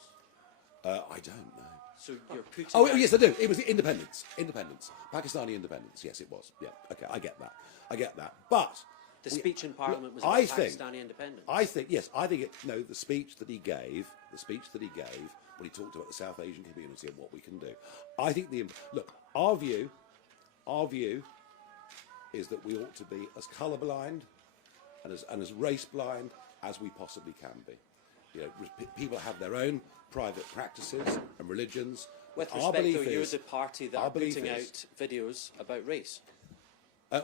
I don't know. So you're putting... Oh, yes, I do. It was independence. Independence. Pakistani independence. Yes, it was. Yeah, OK, I get that. I get that. But... The speech in Parliament was about Pakistani independence. I think the speech that he gave, when he talked about the South Asian community and what we can do. I think our view is that we ought to be as colourblind and as race blind as we possibly can be. You know, people have their own private practices and religions. With respect, though, you're the party that are putting out videos about race.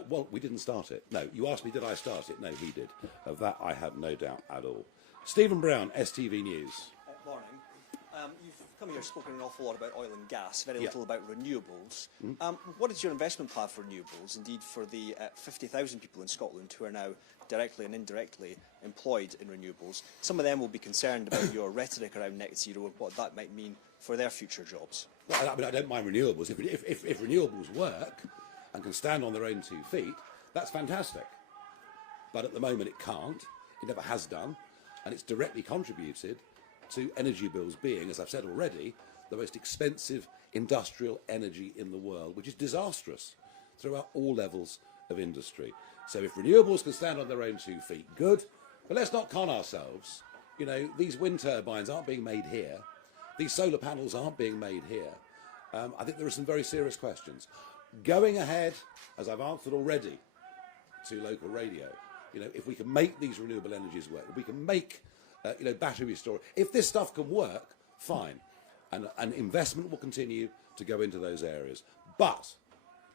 Well, we didn't start it. No, you asked me, did I start it? No, he did. Of that, I have no doubt at all. Stephen Brown, STV News. Morning. You've come here spoken an awful lot about oil and gas, very little about renewables. What is your investment plan for renewables? Indeed, for the 50,000 people in Scotland who are now directly and indirectly employed in renewables, some of them will be concerned about your rhetoric around net zero and what that might mean for their future jobs. Well, I don't mind renewables. If renewables work and can stand on their own 2 feet, that's fantastic. But at the moment it can't, it never has done, and it's directly contributed to energy bills being, as I've said already, the most expensive industrial energy in the world, which is disastrous throughout all levels of industry. So if renewables can stand on their own 2 feet, good, but let's not con ourselves. You know, these wind turbines aren't being made here, these solar panels aren't being made here. I think there are some very serious questions. Going ahead, as I've answered already to local radio, you know, if we can make these renewable energies work, if we can make, battery storage, if this stuff can work, fine. And investment will continue to go into those areas. But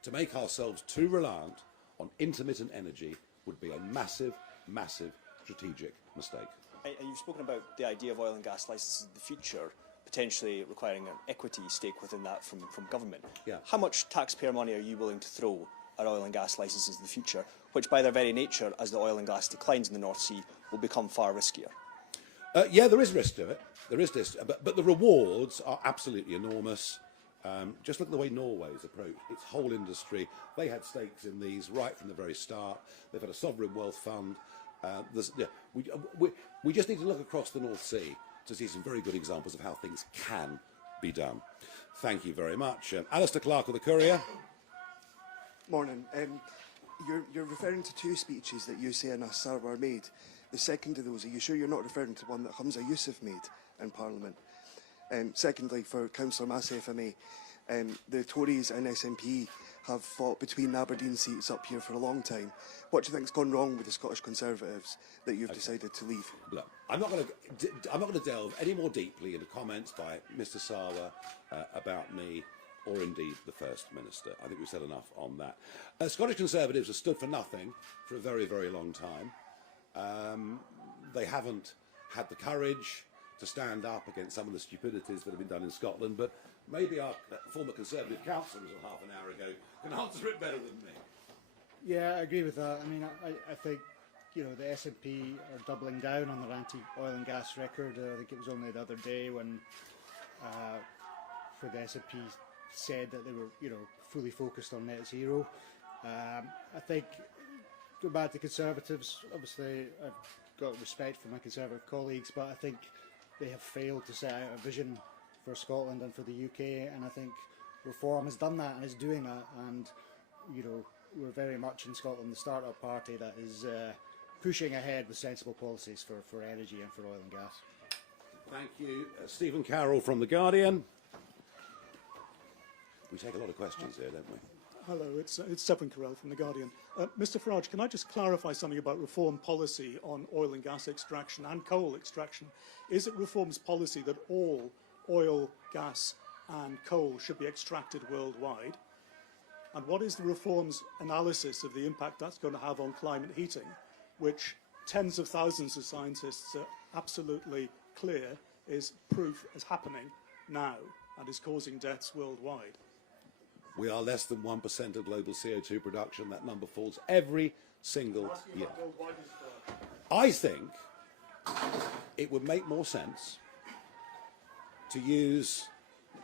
to make ourselves too reliant on intermittent energy would be a massive, massive strategic mistake. And you've spoken about the idea of oil and gas licences in the future, potentially requiring an equity stake within that from government. Yeah. How much taxpayer money are you willing to throw at oil and gas licences in the future, which by their very nature, as the oil and gas declines in the North Sea, will become far riskier? Yeah, there is risk to it. There is this, but the rewards are absolutely enormous. Just look at the way Norway's approached its whole industry. They had stakes in these right from the very start. They've had a sovereign wealth fund. We just need to look across the North Sea to see some very good examples of how things can be done. Thank you very much. Alistair Clark of the Courier. Morning. You're referring to 2 speeches that you say Anna Sarwar made. The second of those, are you sure you're not referring to one that Hamza Yousaf made in Parliament? Secondly, for Councillor Massey, if I may, the Tories and SNP have fought between Aberdeen seats up here for a long time. What do you think's gone wrong with the Scottish Conservatives that you've decided to leave? Look, I'm not going to delve any more deeply into comments by Mr. Sarwar about me, or indeed the First Minister. I think we've said enough on that. Scottish Conservatives have stood for nothing for a very, very long time. They haven't had the courage to stand up against some of the stupidities that have been done in Scotland, but maybe our former Conservative councillor half an hour ago can answer it better than me. Yeah, I agree with that. I mean, I think, you know, the SNP are doubling down on their anti-oil and gas record. I think it was only the other day when the SNP said that they were, you know, fully focused on net zero. I think, go back to Conservatives, obviously I've got respect for my Conservative colleagues, but I think they have failed to set out a vision for Scotland and for the UK, and I think Reform has done that and is doing that, and you know, we're very much in Scotland the start-up party that is pushing ahead with sensible policies for energy and for oil and gas. Thank you. Stephen Carroll from The Guardian. We take a lot of questions here, don't we? Hello, it's Stephen Carell from The Guardian. Mr Farage, can I just clarify something about Reform policy on oil and gas extraction and coal extraction? Is it Reform's policy that all oil, gas and coal should be extracted worldwide? And what is the Reform's analysis of the impact that's going to have on climate heating, which tens of thousands of scientists are absolutely clear is proof is happening now and is causing deaths worldwide? We are less than 1% of global CO2 production. That number falls every single year. I think it would make more sense to use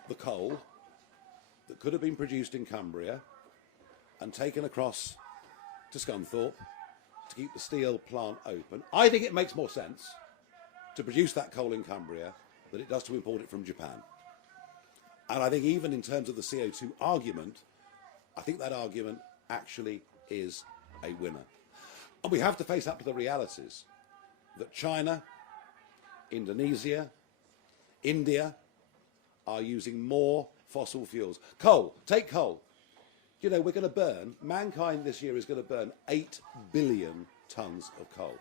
the coal that could have been produced in Cumbria and taken across to Scunthorpe to keep the steel plant open. I think it makes more sense to produce that coal in Cumbria than it does to import it from Japan. And I think even in terms of the CO2 argument, I think that argument actually is a winner. And we have to face up to the realities that China, Indonesia, India are using more fossil fuels. Coal, take coal. You know, we're going to burn, mankind this year is going to burn 8 billion tonnes of coal.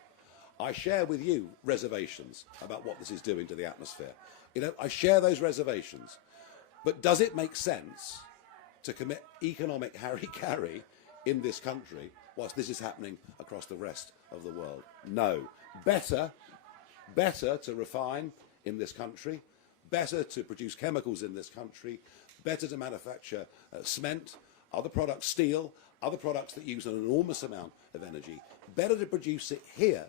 I share with you reservations about what this is doing to the atmosphere. You know, I share those reservations. But does it make sense to commit economic harry-carry in this country whilst this is happening across the rest of the world? No. Better to refine in this country, better to produce chemicals in this country, better to manufacture cement, other products, steel, other products that use an enormous amount of energy, better to produce it here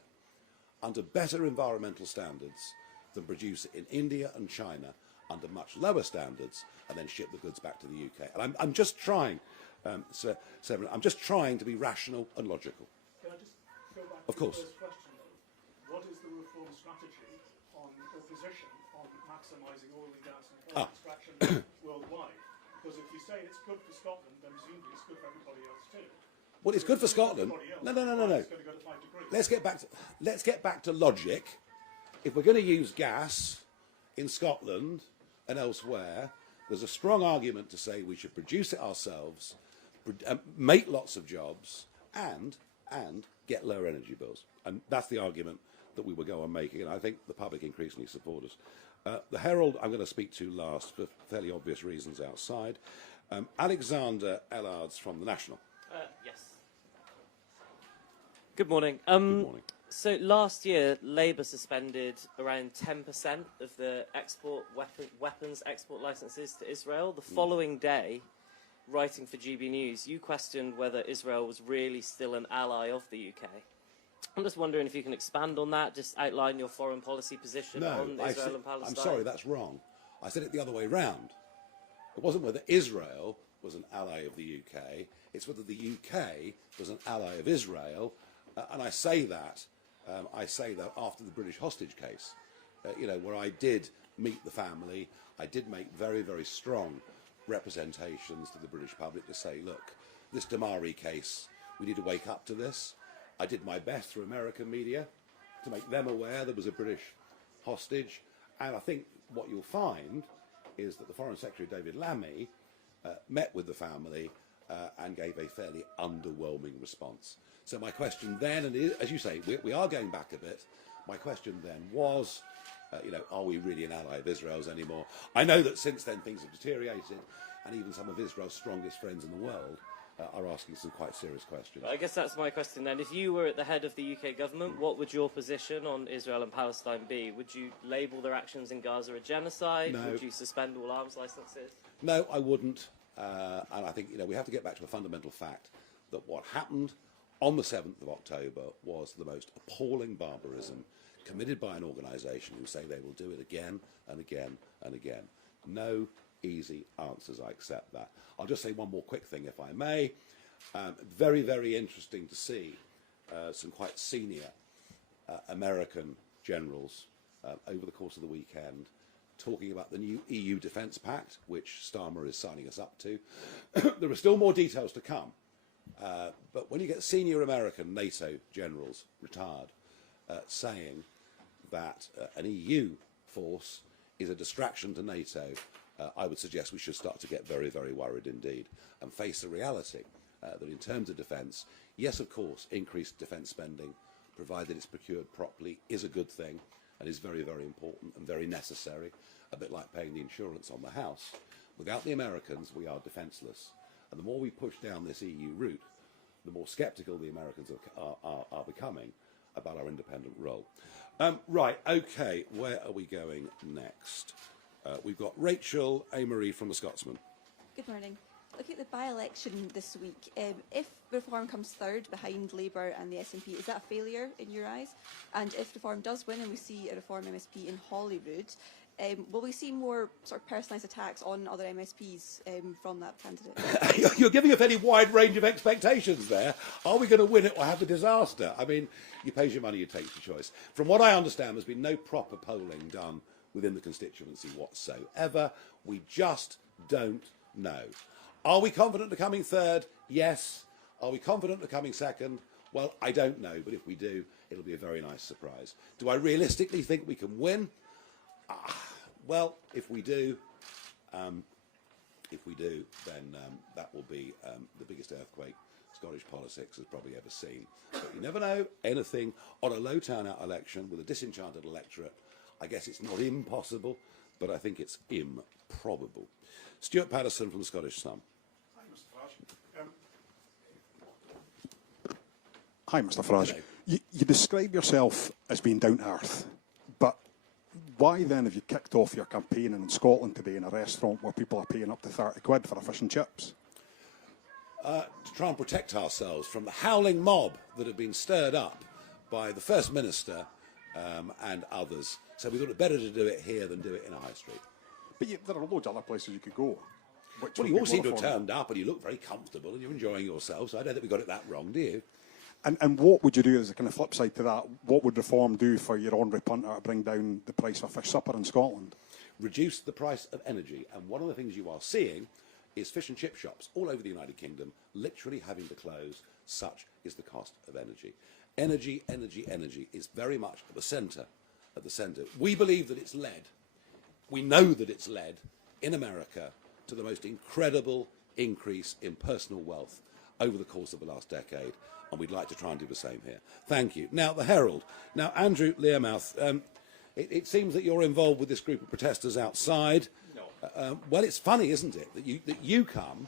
under better environmental standards than produce it in India and China under much lower standards and then ship the goods back to the UK. And I'm just trying, Sir Severin, I'm just trying to be rational and logical. Can I just go back of to course. the first question, though? What is the Reform strategy on your position on maximising oil and gas and coal extraction worldwide? Because if you say it's good for Scotland, then presumably it's good for everybody else too. Well, it's good for Scotland. No. Let's get back to logic. If we're going to use gas in Scotland and elsewhere, there's a strong argument to say we should produce it ourselves, make lots of jobs, and get lower energy bills. And that's the argument that we will go on making, and I think the public increasingly support us. The Herald I'm going to speak to last for fairly obvious reasons outside. Alexander Ellards from The National. Yes. Good morning. Good morning. So last year, Labour suspended around 10% of the weapons export licences to Israel. The following day, writing for GB News, you questioned whether Israel was really still an ally of the UK. I'm just wondering if you can expand on that, just outline your foreign policy position on Israel and Palestine. I'm sorry, that's wrong. I said it the other way round. It wasn't whether Israel was an ally of the UK, it's whether the UK was an ally of Israel, and I say that after the British hostage case, where I did meet the family, I did make very, very strong representations to the British public to say, look, this Damari case, we need to wake up to this. I did my best through American media to make them aware there was a British hostage, and I think what you'll find is that the Foreign Secretary, David Lammy, met with the family and gave a fairly underwhelming response. So my question then, and as you say, we are going back a bit, my question then was, are we really an ally of Israel's anymore? I know that since then things have deteriorated, and even some of Israel's strongest friends in the world are asking some quite serious questions. I guess that's my question then. If you were at the head of the UK government, what would your position on Israel and Palestine be? Would you label their actions in Gaza a genocide? No. Would you suspend all arms licences? No, I wouldn't. And I think we have to get back to a fundamental fact that what happened on the 7th of October was the most appalling barbarism committed by an organisation who say they will do it again and again and again. No easy answers, I accept that. I'll just say one more quick thing, if I may. Very, very interesting to see some quite senior American generals over the course of the weekend, talking about the new EU Defence Pact, which Starmer is signing us up to. There are still more details to come, but when you get senior American NATO generals, retired, saying that an EU force is a distraction to NATO, I would suggest we should start to get very, very worried indeed and face the reality that in terms of defence, yes, of course, increased defence spending, provided it's procured properly, is a good thing and is very, very important and very necessary, a bit like paying the insurance on the house. Without the Americans, we are defenceless. And the more we push down this EU route, the more sceptical the Americans are becoming about our independent role. Right, okay, where are we going next? We've got Rachel Amory from The Scotsman. Good morning. Looking at the by-election this week, if Reform comes third behind Labour and the SNP, is that a failure in your eyes? And if Reform does win and we see a Reform MSP in Holyrood, will we see more sort of personalised attacks on other MSPs from that candidate? You're giving a very wide range of expectations there. Are we going to win it or have a disaster? I mean, you pay your money, you take your choice. From what I understand, there's been no proper polling done within the constituency whatsoever. We just don't know. Are we confident of coming third? Yes. Are we confident of coming second? Well, I don't know, but if we do, it'll be a very nice surprise. Do I realistically think we can win? Well, if we do, then that will be the biggest earthquake Scottish politics has probably ever seen. But you never know. Anything on a low turnout election with a disenchanted electorate, I guess it's not impossible, but I think it's improbable. Stuart Patterson from the Scottish Sun. Hi, Mr. Farage. You describe yourself as being down to earth, but why then have you kicked off your campaign in Scotland today in a restaurant where people are paying up to 30 quid for a fish and chips? To try and protect ourselves from the howling mob that have been stirred up by the First Minister and others. So we thought it better to do it here than do it in a high street. But there are loads of other places you could go. Well, you all seem to have turned up and you look very comfortable and you're enjoying yourself, so I don't think we got it that wrong, do you? And what would you do as a kind of flip side to that? What would Reform do for your honorary punter to bring down the price of fish supper in Scotland? Reduce the price of energy. And one of the things you are seeing is fish and chip shops all over the United Kingdom literally having to close. Such is the cost of energy. Energy, energy, energy is very much at the centre. We believe that it's led. We know that it's led in America to the most incredible increase in personal wealth over the course of the last decade, and we'd like to try and do the same here. Thank you. Now, the Herald. Now, Andrew Learmouth, it seems that you're involved with this group of protesters outside. No. Well, it's funny, isn't it, that you come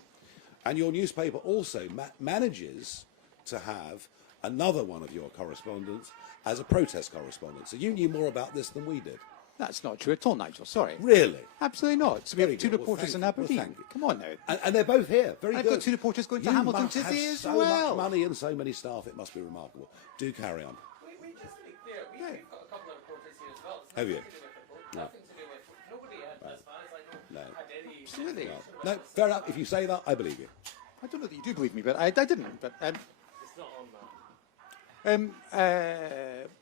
and your newspaper also manages to have another one of your correspondents as a protest correspondent. So you knew more about this than we did. That's not true at all, Nigel. Sorry. Really? Absolutely not. So we have two reporters in Aberdeen. Well, thank you. Come on now. And they're both here. Very I've good. got two reporters going to You Hamilton must today have as so well. much money and so many staff. It must be remarkable. Do carry on. We just to be clear, we've got a couple of reporters here as well. It's Have you? nothing to do with nobody, as far as I know, No. had any. Absolutely. No, fair enough. If you say that, I believe you. I don't know that you do believe me, but I didn't. But It's not on that.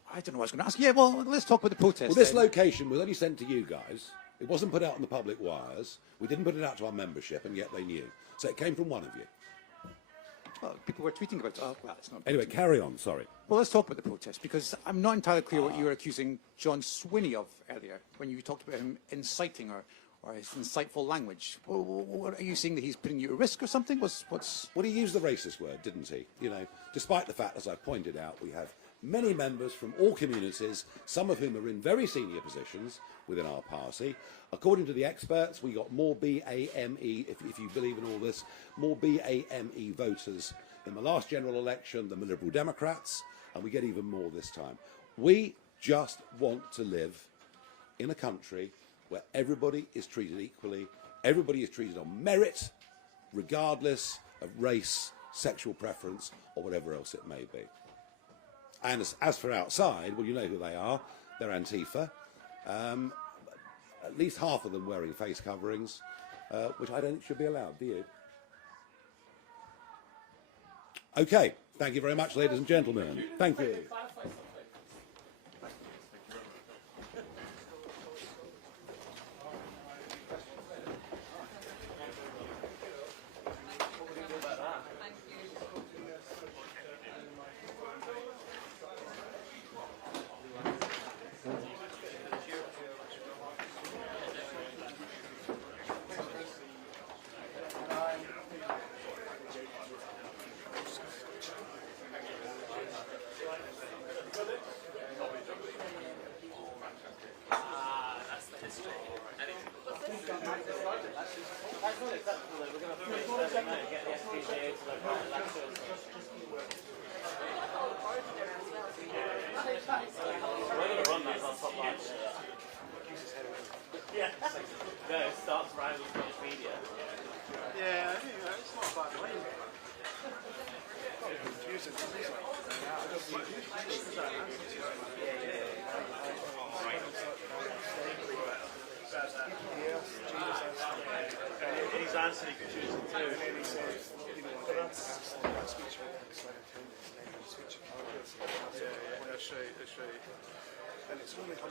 I don't know what I was going to ask. Yeah, well, let's talk about the protest. Well, this then. location was only sent to you guys. It wasn't put out on the public wires. We didn't put it out to our membership, and yet they knew. So it came from one of you. Well, people were tweeting about it. Oh, well, it's not. Anyway, carry on. Sorry. Well, let's talk about the protest, because I'm not entirely clear what you were accusing John Swinney of earlier when you talked about him inciting or his insightful language. What, are you saying that he's putting you at risk or something? What's? Well, he used the racist word, didn't he? You know, despite the fact, as I pointed out, we have many members from all communities, some of whom are in very senior positions within our party. According to the experts, we got more BAME, if you believe in all this, more BAME voters in the last general election than the Liberal Democrats, and we get even more this time. We just want to live in a country where everybody is treated equally, everybody is treated on merit, regardless of race, sexual preference, or whatever else it may be. And as for outside, well, you know who they are. They're Antifa. At least half of them wearing face coverings, which I don't think should be allowed, do you? Okay, thank you very much, ladies and gentlemen. Thank you. That's not acceptable though. We're going to freeze them out and get the SPCA to like write a lecture. We're going to run these on top line. Yeah. No, it starts around with Scottish media. Yeah, I think it's not a bad way. It's confusing. He's answering confusing too. And then he says, you know, that's speech switch. Yeah, that's right, that's right. And it's only 100.